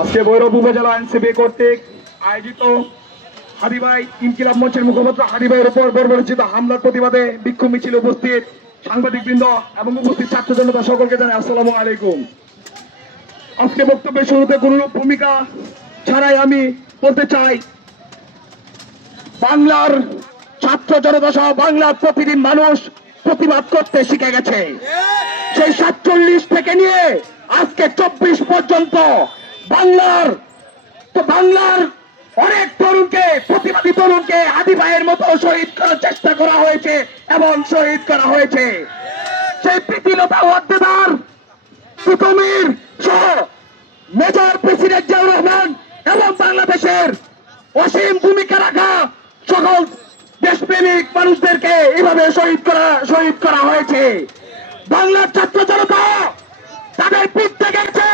আজকে ভৈরব উপজেলা এনসিপি কর্তৃক আয়োজিত হাদিভাই ইনকিলাব মঞ্চের মুখপাত্র হাদিভাইয়ের উপর বর্বরোচিত হামলার প্রতিবাদে বিক্ষোভ মিছিল উপস্থিত সাংবাদিকবৃন্দ এবং উপস্থিত ছাত্র জনতা সকলকে জানাই আসসালামু আলাইকুম। আজকে বক্তব্যের শুরুতে কোনো ভূমিকা ছাড়াই আমি বলতে চাই, বাংলার ছাত্র জনতা সহ বাংলার প্রতিদিন মানুষ প্রতিবাদ করতে শিখে গেছে। সেই 47 থেকে নিয়ে আজকে 24 পর্যন্ত বাংলার অনেক তরুণকে, প্রতিবাদী তরুণকে হাদি ভাইয়ের মতো শহীদ করার চেষ্টা করা হয়েছে এবং শহীদ করা হয়েছে। সেই প্রীতিলতা ওয়াদ্দেদার, সুতমির সহ মেজর প্রেসিডেন্ট জিয়াউর রহমান এবং বাংলাদেশের অসীম ভূমিকা রাখা সকল দেশপ্রেমিক মানুষদেরকে এইভাবে শহীদ করা হয়েছে। বাংলার ছাত্র জনতা তাদের পিঠ থেকে গেছে,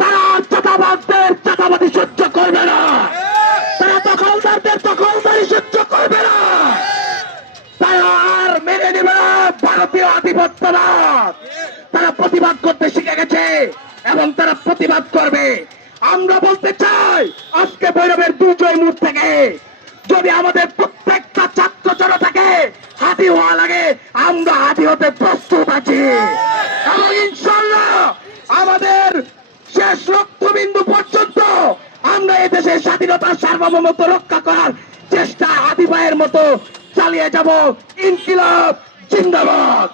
তারা চাঁদাবাজদের চাঁদাবাদী সহ্য করবে না, তারা দখলদারদের দখলদারি সহ্য করবে না, তারা আর মেনে নেবে না ভারতীয় আধিপত্যবাদ। তারা প্রতিবাদ করতে শিখে গেছে এবং তারা প্রতিবাদ করবে। আমরা বলতে চাই, আজকে ভৈরবের দুর্জয় মোড় থেকে যদি আমাদের প্রত্যেকটা ছাত্র জনতাকে হাতি হওয়া লাগে, আমরা হাতি হতে প্রস্তুত আছি এবং ইনশাআল্লাহ আমাদের শেষ রক্তবিন্দু পর্যন্ত আমরা এই দেশের স্বাধীনতার সার্বভৌমত্ব রক্ষা করার চেষ্টা হাদি ভাইয়ের মতো চালিয়ে যাব। ইনকিলাব জিন্দাবাদ।